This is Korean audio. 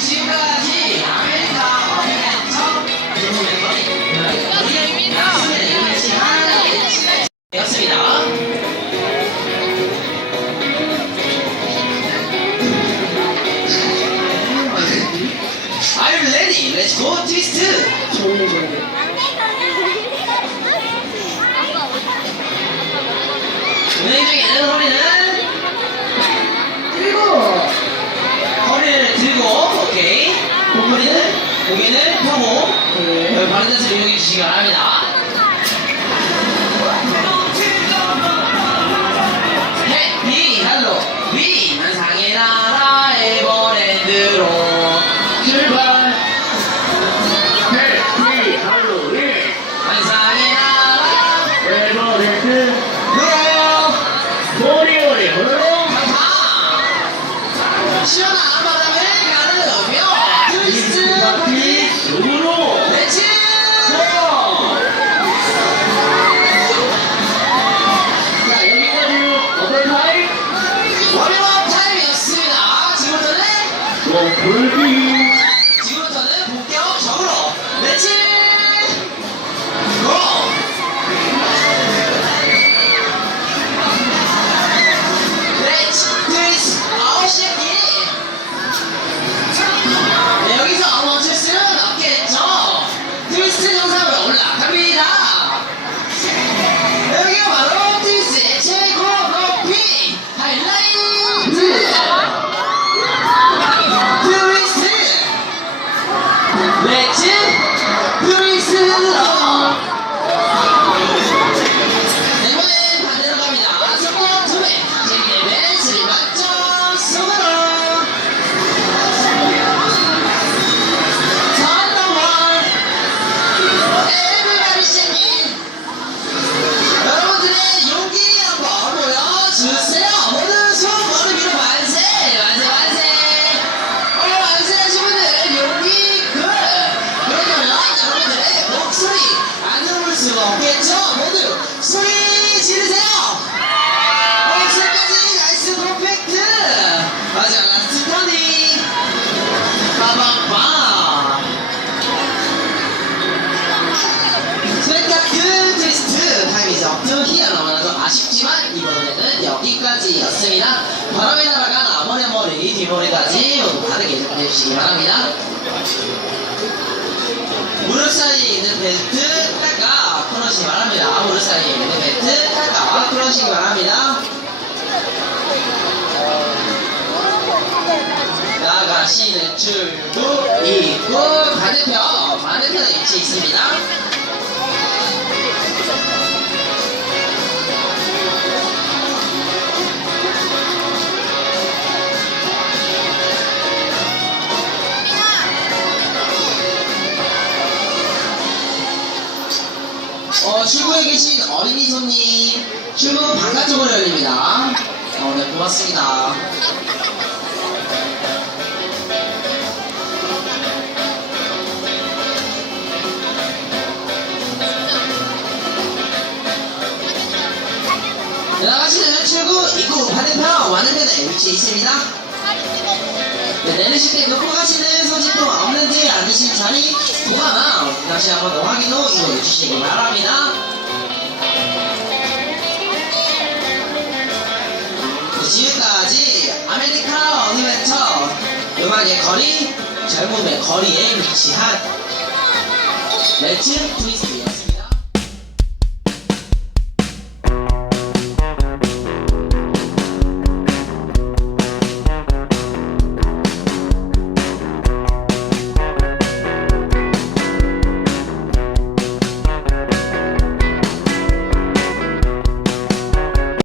지금까지 아메리카 하나의 였습니다. Are you ready? Let's go twist. 은행 중에는 허리는 그리고 허리를 들고 오케이 허리는 고개를 펴고 네. 여기 바른 자세를 이용해 주시기 바랍니다. 해피 할로윈 환상의 나라 에버랜드로. 출발. 해피 할로윈 환상의 나라 에버랜드 로. 오리오리 홀로 가자 시원한 동풀 Metin Brüssel 15일까지 모두 다르게 해주시기 바랍니다. 무릎 사이에 있는 벨트 닦아 풀어주시기 바랍니다. 무릎 사이에 있는 벨트 닦아 풀어주시기 바랍니다. 나가시는 출구 있고 반대편 반대편에 위치 있습니다. 어, 출구에 계신 어린이 손님, 출구 바깥쪽으로 열립니다. 어, 네, 고맙습니다. 나가시는 출구 입구 반대편 완전편에 위치해 있습니다. 네, 내리실 때 놓고 가시는 소지품 없는지 앉으신 자리 보관함 다시 한번 더 확인 후 이용해 주시기 바랍니다. 네, 지금까지 아메리카 어드벤처 음악의 거리, 젊음의 거리에 위치한 레츠 트위스트